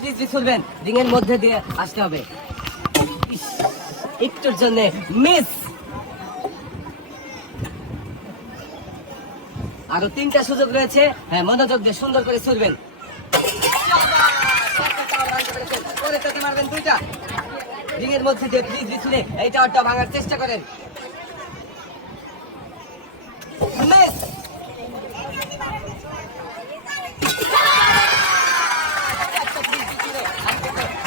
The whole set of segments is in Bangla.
ফ্রিজ ছুলবেন। রিং এর মধ্যে দিয়ে আসতে হবে। একটুর জন্য মিস। আরও তিনটা সুযোগ রয়েছে। হ্যাঁ মনোযোগ দিয়ে সুন্দর করে মারবেন দুইটা। রিং মধ্যে দিয়ে ফ্রিজ ছুলে এই টাওয়ারটা ভাঙার চেষ্টা করেন। মিস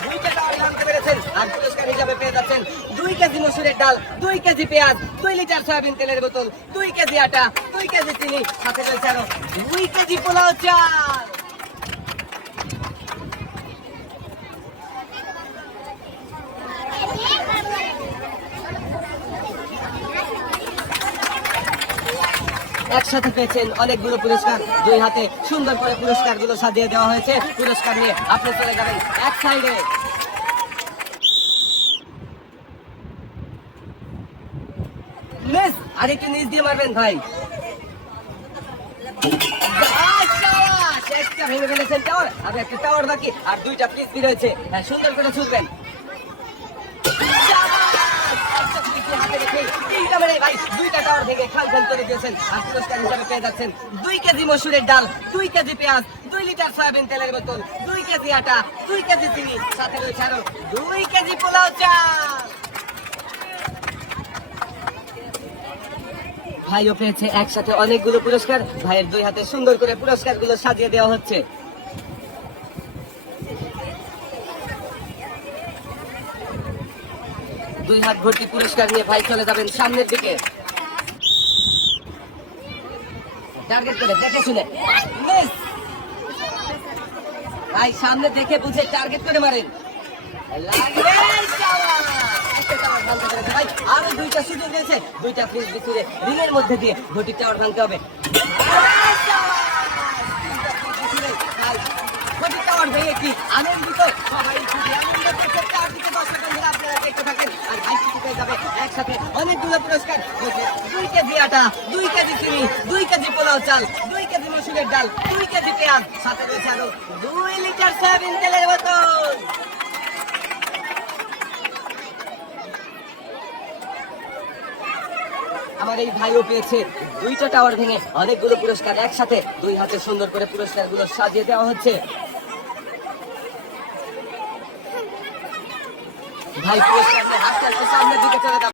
দুইটা টাওয়ার ভাঙতে পেরেছেন আর পুরস্কার হিসাবে পেয়ে যাচ্ছেন দুই কেজি মসুরের ডাল, দুই কেজি পেঁয়াজ, দুই লিটার সয়াবিন তেলের বোতল, দুই কেজি আটা, দুই কেজি চিনি, সাথে রয়েছে আরও দুই কেজি পোলাও চাল। একসাথে পেয়েছেন অনেকগুলো পুরস্কার। দুই হাতে সুন্দর করে পুরস্কারগুলো সাজিয়ে দেওয়া হয়েছে। পুরস্কার নিয়ে আপনি চলে যাবেন এক সাইডে। মিস আর নিচ দিয়ে মারবেন ভাই। টাওয়ার আর একটা হ্যাঁ করে দিয়েছেন আর পেয়ে যাচ্ছেন দুই কেজি মসুরের ডাল, দুই কেজি পেঁয়াজ, দুই লিটার সয়াবিন তেলের বোতল, দুই কেজি আটা, দুই কেজি চিনি, সাথে রয়েছে আরও দুই কেজি পোলাও চাল। ভাইও পেয়েছে একসাথে অনেকগুলো পুরস্কার। ভাইয়ের দুই হাতে সুন্দর করে পুরস্কারগুলো সাজিয়ে দেওয়া হচ্ছে। দুই হাত ভর্তি পুরস্কার নিয়ে ভাই চলে যাবেন সামনের দিকে। ভাই, সামনে দেখে বুঝে টার্গেট করে মারেন! একটা রিংয়ের মধ্যে দিয়ে ঘটি টাওয়ার ভাঙতে হবে। অনেকগুলো পুরস্কার। দুই কেজি আটা, দুই কেজি চিনি, দুই কেজি পোলাও চাল, দুই কেজি ডাল, দুই কেজি পেঁয়াজ। সাথে রয়েছে আরও দুই লিটার সয়াবিন তেলের বোতল। আমার এই ভাইও পেয়েছে। দুইটা টাওয়ার ভেঙে অনেকগুলো পুরস্কার একসাথে দুই হাতে সুন্দর করে পুরস্কারগুলো সাজিয়ে দেওয়া হচ্ছে। ভাই পুরস্কার যাবে।